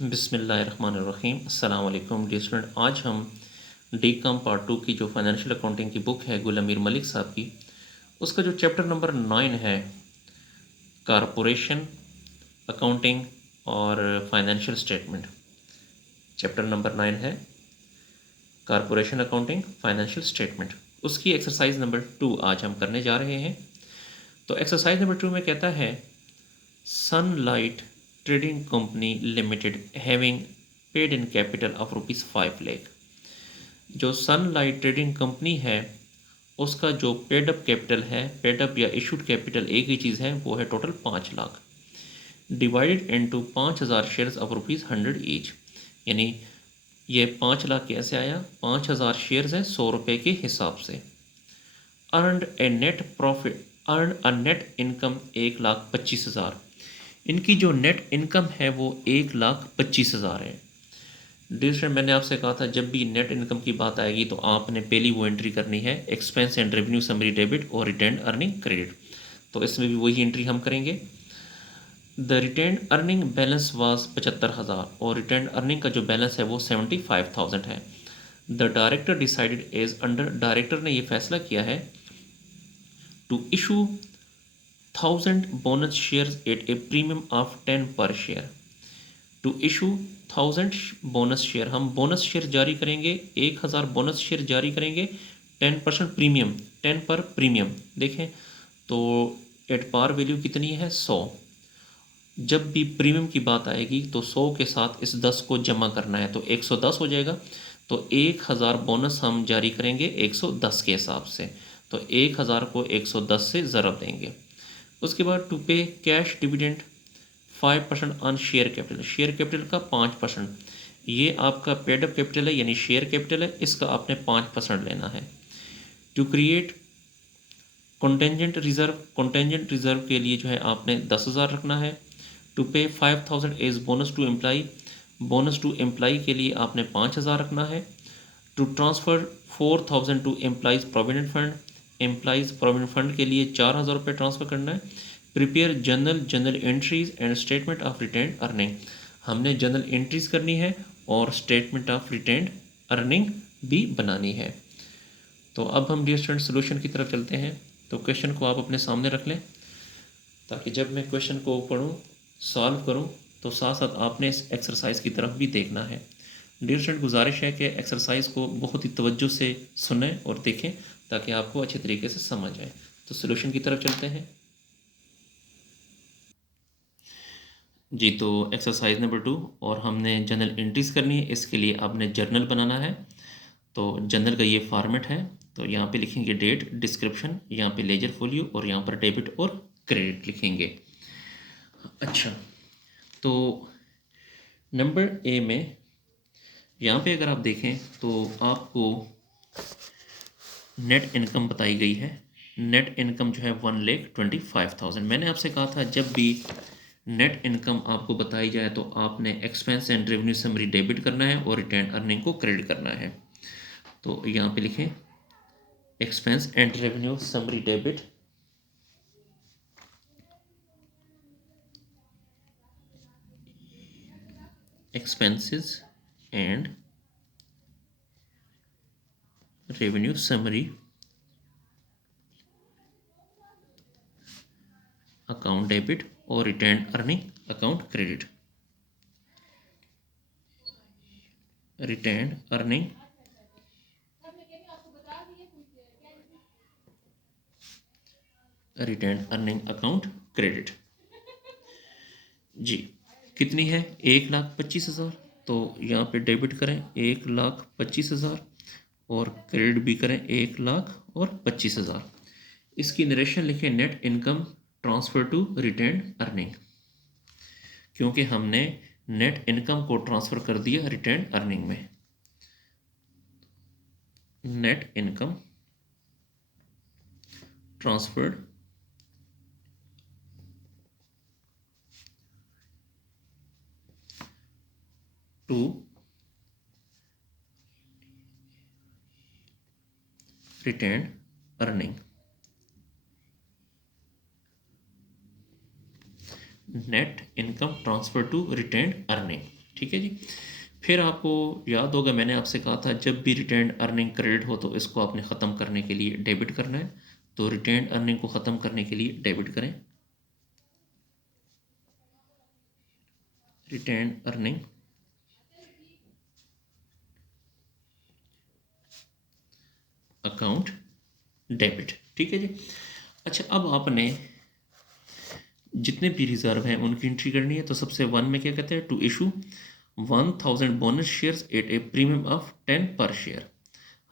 बिस्मिल्लाहिर्रहमानिर्रहीम। अस्सलाम वालेकुम डियर स्टूडेंट। आज हम डी कॉम पार्ट 2 की जो फाइनेंशियल अकाउंटिंग की बुक है गुल अमीर मलिक साहब की, उसका जो चैप्टर नंबर 9 है कारपोरेशन अकाउंटिंग और फाइनेंशियल स्टेटमेंट, चैप्टर नंबर 9 है कारपोरेशन अकाउंटिंग फाइनेंशियल स्टेटमेंट, उसकी एक्सरसाइज नंबर 2 आज हम करने जा रहे हैं। तो एक्सरसाइज नंबर 2 में कहता है sunlight trading company limited having paid in capital of ₹5 lakh. जो सनलाइट ट्रेडिंग कंपनी है उसका जो पेड अप कैपिटल है, पेड अप या इशूड कैपिटल एक ही चीज़ है, वो है total 5 lakh divided into 5,000 shares of ₹100 each. यानी ये 5 लाख कैसे आया? 5,000 शेयर्स हैं 100 रुपये के हिसाब से। Earned A net profit, earn a net income 1,25,000। इनकी जो नेट इनकम है वो 1,25,000 है। डियर स्टूडेंट, मैंने आपसे कहा था जब भी नेट इनकम की बात आएगी तो आपने पहली वो एंट्री करनी है expense and revenue summary debit और रिटेन अर्निंग क्रेडिट। तो इसमें भी वही एंट्री हम करेंगे। The retain earning balance was 75,000 और रिटेन अर्निंग का जो बैलेंस है वो 75,000 है। The director decided as under, director ने ये फैसला किया है to issue 1,000 bonus shares at a premium of 10 per share. To issue 1,000 bonus share, हम बोनस शेयर जारी करेंगे, 1,000 बोनस शेयर जारी करेंगे 10% प्रीमियम, 10 पर प्रीमियम। देखें तो एट पार वैल्यू कितनी है? 100। जब भी प्रीमियम की बात आएगी तो 100 के साथ इस 10 को जमा करना है तो 110 हो जाएगा। तो 1,000 बोनस हम जारी करेंगे 110 के हिसाब से, तो 1,000 को 110 से ज़रब देंगे। उसके बाद टू पे cash dividend 5% on share capital, share capital का 5%, ये आपका पेडअप कैपिटल है यानी शेयर कैपिटल है, इसका आपने 5% लेना है। To create contingent reserve, contingent reserve के लिए जो है आपने 10,000 रखना है। To pay 5,000 as bonus to employee, bonus to employee के लिए आपने 5,000 रखना है। To transfer 4,000 to employees provident fund, employees provident fund के लिए 4,000 रुपये ट्रांसफ़र करना है। Prepare journal entries and statement of retain earning, हमने जनरल एंट्रीज करनी है और स्टेटमेंट ऑफ रिटेन अर्निंग भी बनानी है। तो अब हम डियर स्टूडेंट सोल्यूशन की तरफ चलते हैं। तो क्वेश्चन को आप अपने सामने रख लें ताकि जब मैं क्वेश्चन को पढ़ूँ, सॉल्व करूँ, तो साथ साथ आपने इस एक्सरसाइज की तरफ भी देखना है। डियर स्टूडेंट, गुजारिश है कि एक्सरसाइज को बहुत ही तवज्जो से सुनें और देखें ताकि आपको अच्छे तरीके से समझ आए। तो सोल्यूशन की तरफ चलते हैं जी। तो एक्सरसाइज नंबर 2 और हमने जनरल एंट्रीज करनी है, इसके लिए आपने जर्नल बनाना है। तो जर्नल का ये फॉर्मेट है, तो यहाँ पे लिखेंगे डेट, डिस्क्रिप्शन, यहाँ पे लेजर फोलियो और यहाँ पर डेबिट और क्रेडिट लिखेंगे। अच्छा, तो नंबर ए में यहाँ पे अगर आप देखें तो आपको नेट इनकम बताई गई है। नेट इनकम जो है 1,25,000। मैंने आपसे कहा था जब भी नेट इनकम आपको बताई जाए तो आपने expense and revenue summary debit करना है और रिटेन अर्निंग को क्रेडिट करना है। तो यहाँ पे लिखें expense and revenue summary debit, expenses and revenue summary account debit और retain earning account credit. Retain earning retain earning account credit जी। कितनी है? 1,25,000। तो यहाँ पे डेबिट करें 1,25,000 और क्रेडिट भी करें 1,25,000। इसकी नरेशन लिखें net income transfer to retain earning, क्योंकि हमने नेट इनकम को ट्रांसफ़र कर दिया रिटेन अर्निंग में। Net income transferred to retain earning. Net income transfer to retain earning, ठीक है जी। फिर आपको याद होगा मैंने आपसे कहा था जब भी रिटेन अर्निंग क्रेडिट हो तो इसको आपने ख़त्म करने के लिए डेबिट करना है। तो रिटेन अर्निंग को ख़त्म करने के लिए डेबिट करें, रिटेन अर्निंग अकाउंट डेबिट, ठीक है जी। अच्छा, अब आपने जितने भी रिजर्व हैं उनकी एंट्री करनी है। तो सबसे वन में क्या कहते हैं, to issue 1000 bonus shares at a premium of 10 per share.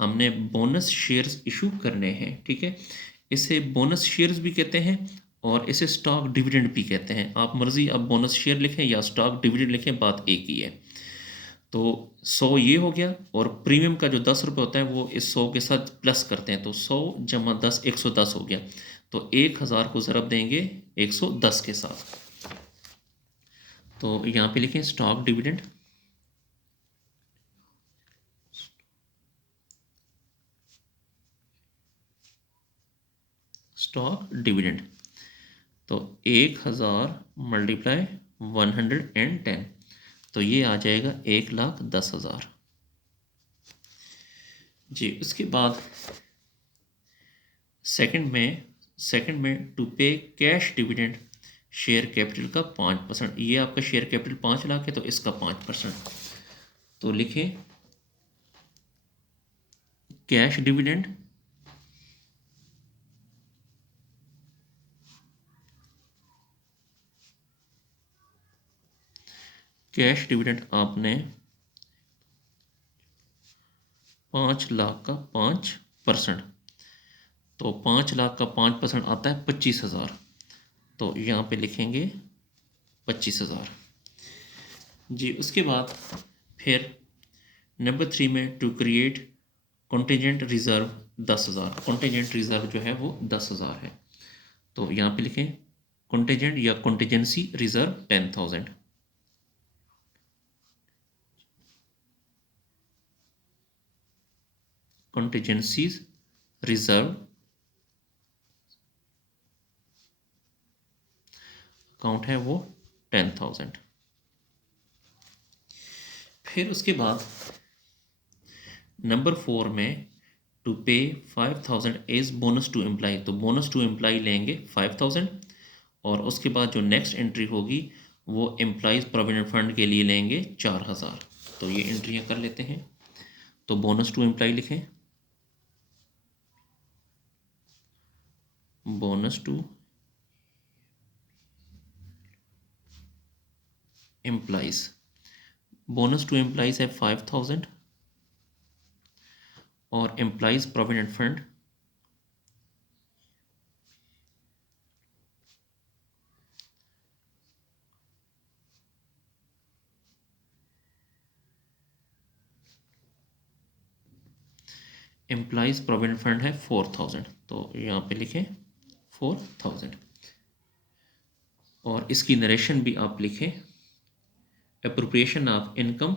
हमने बोनस शेयर्स इशू करने हैं, ठीक है। इसे बोनस शेयर्स भी कहते हैं और इसे स्टॉक डिविडेंड भी कहते हैं। आप मर्जी अब बोनस शेयर लिखें या स्टॉक डिविडेंड लिखें, बात एक ही है। तो 100 ये हो गया, और प्रीमियम का जो 10 रुपये होता है वो इस 100 के साथ प्लस करते हैं। तो 100 जमा 10 110 हो गया। तो 1000 को ज़रब देंगे 110 के साथ। तो यहाँ पे लिखें स्टॉक डिविडेंड, स्टॉक डिविडेंड। तो 1000 मल्टीप्लाई 110, तो ये आ जाएगा 1,10,000 जी। उसके बाद सेकंड में टू पे कैश डिविडेंड शेयर कैपिटल का 5%। ये आपका शेयर कैपिटल 5 लाख है तो इसका 5%। तो लिखें कैश डिविडेंड आपने 5 लाख का 5%। तो 5 लाख का 5% आता है 25,000। तो यहाँ पे लिखेंगे 25,000 जी। उसके बाद फिर नंबर 3 में to create contingent reserve 10,000। Contingent reserve जो है वो 10,000 है। तो यहाँ पे लिखें कॉन्टीजेंट या कॉन्टीजेंसी रिज़र्व 10,000। कॉन्टीजेंसीज रिज़र्व अकाउंट है वो 10,000। फिर उसके बाद नंबर 4 में to pay 5,000 as bonus to employee. तो बोनस टू एम्प्लाई लेंगे 5,000, और उसके बाद जो नेक्स्ट एंट्री होगी वो एम्प्लॉयज़ प्रोविडेंट फंड के लिए लेंगे 4,000। तो ये एंट्रियां कर लेते हैं। तो बोनस टू एम्प्लॉय लिखें, bonus to employees, bonus to employees है 5,000, और employees provident fund employees provident fund है 4,000। तो यहाँ पे लिखें 4,000, और इसकी नरेशन भी आप लिखें appropriation of income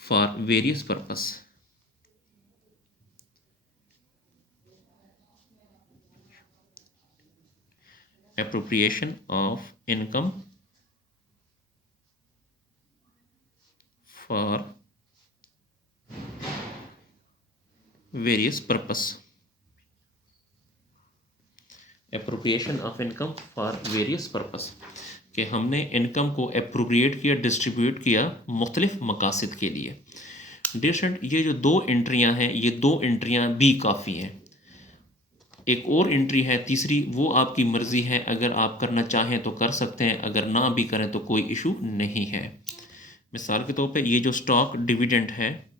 for various purpose. Appropriation of income for various purpose. Appropriation of income for various purpose, कि हमने इनकम को एप्रोप्रिएट किया, डिस्ट्रीब्यूट किया मुख्तलिफ मकासद के लिए। डियर स्टूडेंट, ये जो 2 एंट्रियां हैं, ये 2 एंट्रियां भी काफ़ी हैं। एक और एंट्री है तीसरी, वो आपकी मर्ज़ी है, अगर आप करना चाहें तो कर सकते हैं, अगर ना भी करें तो कोई इशू नहीं है। मिसाल के तौर पे ये जो स्टॉक डिविडेंड है,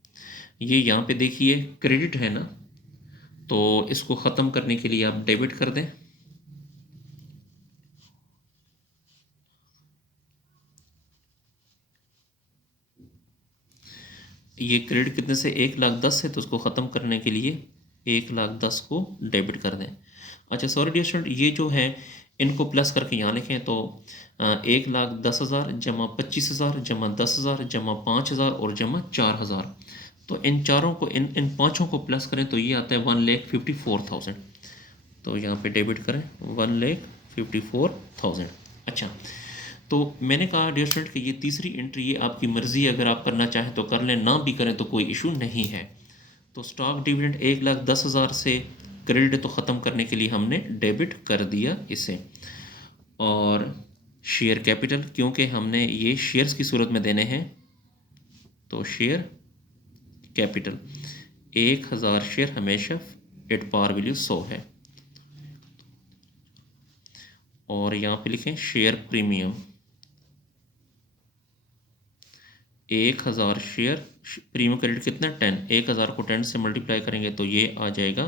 ये यहाँ पे देखिए क्रेडिट है ना, तो इसको ख़त्म करने के लिए आप डेबिट कर दें। ये क्रेडिट कितने से 1,10,000 है, तो उसको ख़त्म करने के लिए 1,10,000 को डेबिट कर दें। अच्छा सॉरी डियर स्टूडेंट, ये जो है इनको प्लस करके यहाँ लिखें। तो 1,10,000 जमा 25,000 जमा 10,000 जमा 5,000 और जमा 4,000। तो इन चारों को इन पाँचों को प्लस करें तो ये आता है 1,54,000। तो यहाँ पे डेबिट करें 1,54,000। अच्छा, तो मैंने कहा डियर स्टूडेंट कि ये तीसरी एंट्री ये आपकी मर्ज़ी है, अगर आप करना चाहें तो कर लें, ना भी करें तो कोई इशू नहीं है। तो स्टॉक डिविडेंड 1,10,000 से क्रेडिट तो ख़त्म करने के लिए हमने डेबिट कर दिया इसे। और शेयर कैपिटल, क्योंकि हमने ये शेयर्स की सूरत में देने हैं, तो शेयर कैपिटल 1,000 शेयर हमेशा एट पार वैल्यू 100 है। और यहाँ पे लिखें share premium 1,000 share, premium credit कितना 10, 1,000 को 10 से मल्टीप्लाई करेंगे तो ये आ जाएगा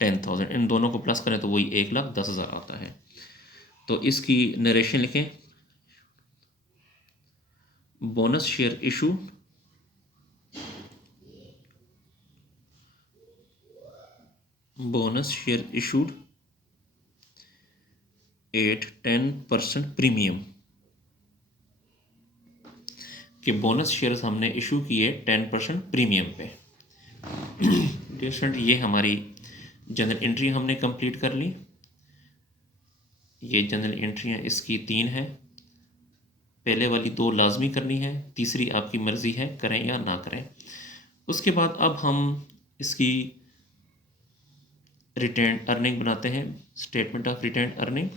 10,000, इन दोनों को प्लस करें तो वही 1,10,000 आता है। तो इसकी नरेशन लिखें, bonus share issue issued at 10% premium, कि बोनस शेयर्स हमने इशू किए 10% प्रीमियम पे। डियर स्टूडेंट, ये हमारी जनरल एंट्री हमने कंप्लीट कर ली। ये जनरल एंट्रियाँ इसकी 3 है, पहले वाली 2 लाजमी करनी है, तीसरी आपकी मर्ज़ी है करें या ना करें। उसके बाद अब हम इसकी रिटेन अर्निंग बनाते हैं, स्टेटमेंट ऑफ रिटेन अर्निंग।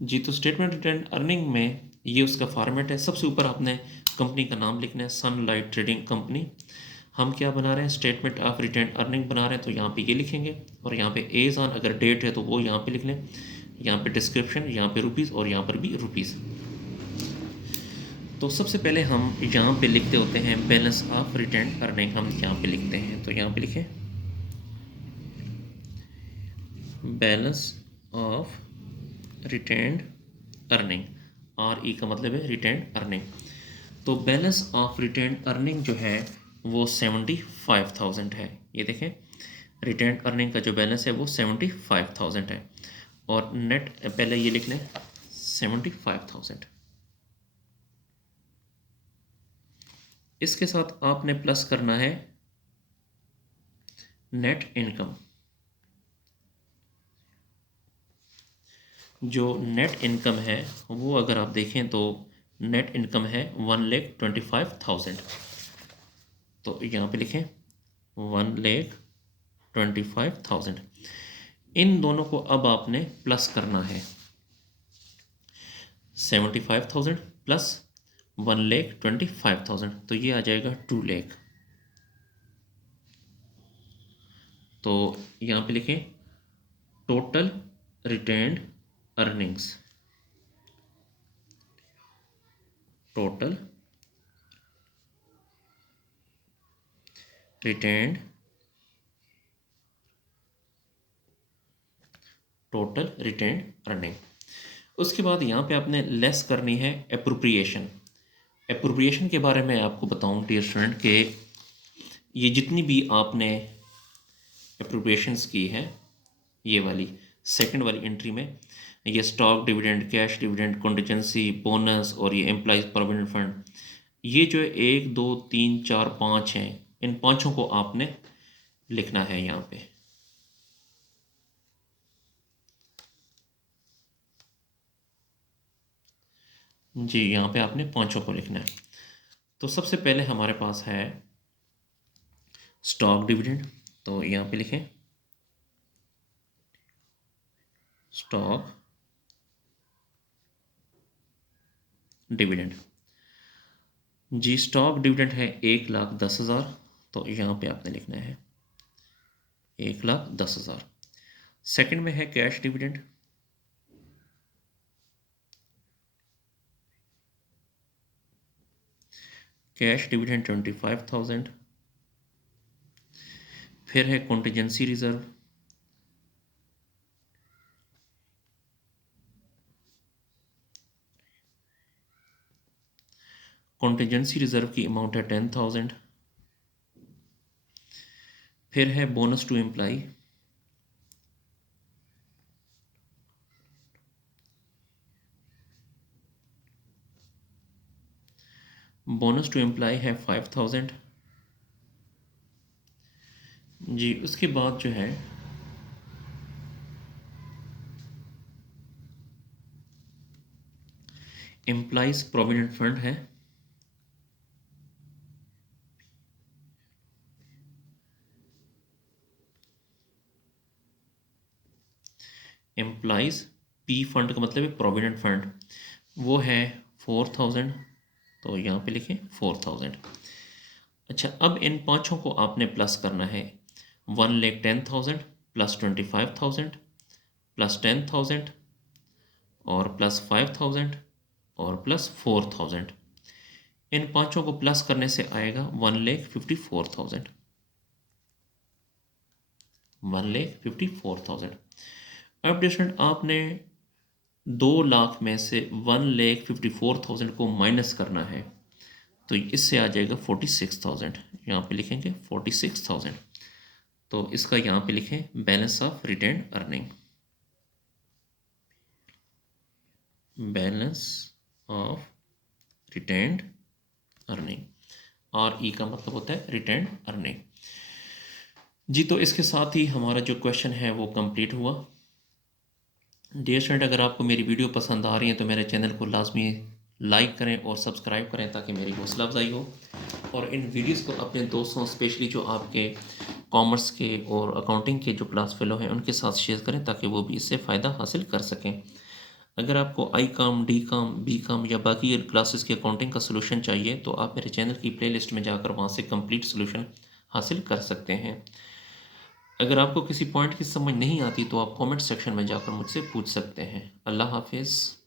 जी, तो स्टेटमेंट रिटेन अर्निंग में ये उसका फॉर्मेट है। सबसे ऊपर आपने कंपनी का नाम लिखना है, सनलाइट ट्रेडिंग कंपनी। हम क्या बना रहे हैं, स्टेटमेंट ऑफ रिटेन अर्निंग बना रहे हैं, तो यहाँ पे ये लिखेंगे, और यहाँ पे एज ऑन अगर डेट है तो वो यहाँ पे लिख लें, यहाँ पे डिस्क्रिप्शन, यहाँ पे रुपीज़, और यहाँ पर भी रुपीज़। तो सबसे पहले हम यहाँ पे लिखते होते हैं बैलेंस ऑफ रिटेन अर्निंग, हम यहाँ पे लिखते हैं, तो यहाँ पे लिखें balance of retain earning, RE का मतलब है रिटेन अर्निंग। तो बैलेंस ऑफ रिटेन अर्निंग जो है वो 75,000 है। ये देखें, रिटेन अर्निंग का जो बैलेंस है वो 75,000 है, और नेट पहले ये लिख लें 75,000। इसके साथ आपने प्लस करना है नेट इनकम। जो नेट इनकम है वो अगर आप देखें तो नेट इनकम है 1,25,000। तो यहाँ पे लिखें 1,25,000। इन दोनों को अब आपने प्लस करना है, 75,000 प्लस 1,25,000, तो ये आ जाएगा 2 लाख। तो यहाँ पे लिखें total retained earnings, total retained earning. उसके बाद यहाँ पे आपने लेस करनी है एप्रोप्रिएशन। एप्रोप्रिएशन के बारे में आपको बताऊँ डियर स्टूडेंट कि ये जितनी भी आपने एप्रोप्रिएशंस की है, ये वाली सेकंड वाली एंट्री में, ये stock dividend, cash dividend, contingency, bonus और ये एम्प्लॉइज प्रोविडेंट फंड, ये जो 1 2 3 4 5 हैं, इन पांचों को आपने लिखना है यहाँ पे। जी, यहाँ पे आपने पांचों को लिखना है। तो सबसे पहले हमारे पास है स्टॉक डिविडेंड, तो यहाँ पे लिखें स्टॉक डिविडेंड। जी, स्टॉक डिविडेंड है 1,10,000, तो यहाँ पे आपने लिखना है 1,10,000। सेकंड में है कैश डिविडेंड, कैश डिविडेंड 25,000। फिर है कॉन्टिजेंसी रिजर्व, कॉन्टिजेंसी रिजर्व की अमाउंट है 10,000। फिर है bonus to employ, bonus to employ है 5,000। जी, उसके बाद जो है एम्प्लॉइज प्रोविडेंट फंड है, एम्प्लॉइज पी फंड का मतलब है प्रोविडेंट फंड, वो है 4000, तो यहाँ पे लिखें 4000। अच्छा, अब इन पांचों को आपने प्लस करना है, 1,10,000 प्लस 25,000 प्लस 10,000 और प्लस 5,000 और प्लस 4,000। इन पांचों को प्लस करने से आएगा 1,54,000, 1,54,000। अब डिस्टेंट आपने 2 लाख में से 1,54,000 को माइनस करना है, तो इससे आ जाएगा 46,000। यहाँ पे लिखेंगे 46,000, तो इसका यहाँ पे लिखें balance of retained earning, balance of retained earning, और ई का मतलब होता है रिटेन्ड अर्निंग। जी, तो इसके साथ ही हमारा जो क्वेश्चन है वो कंप्लीट हुआ। डियर स्टूडेंट, अगर आपको मेरी वीडियो पसंद आ रही है तो मेरे चैनल को लाजमी लाइक करें और सब्सक्राइब करें ताकि मेरी हौसला अफजाई हो, और इन वीडियोस को अपने दोस्तों, स्पेशली जो आपके कॉमर्स के और अकाउंटिंग के जो क्लास फेलो हैं उनके साथ शेयर करें ताकि वो भी इससे फ़ायदा हासिल कर सकें। अगर आपको आई काम, डी काम, बी काम या बाकी क्लासेस की अकाउंटिंग का सलूशन चाहिए तो आप मेरे चैनल की प्लेलिस्ट में जाकर वहाँ से कंप्लीट सलूशन हासिल कर सकते हैं। अगर आपको किसी पॉइंट की समझ नहीं आती तो आप कमेंट सेक्शन में जाकर मुझसे पूछ सकते हैं। अल्लाह हाफिज़।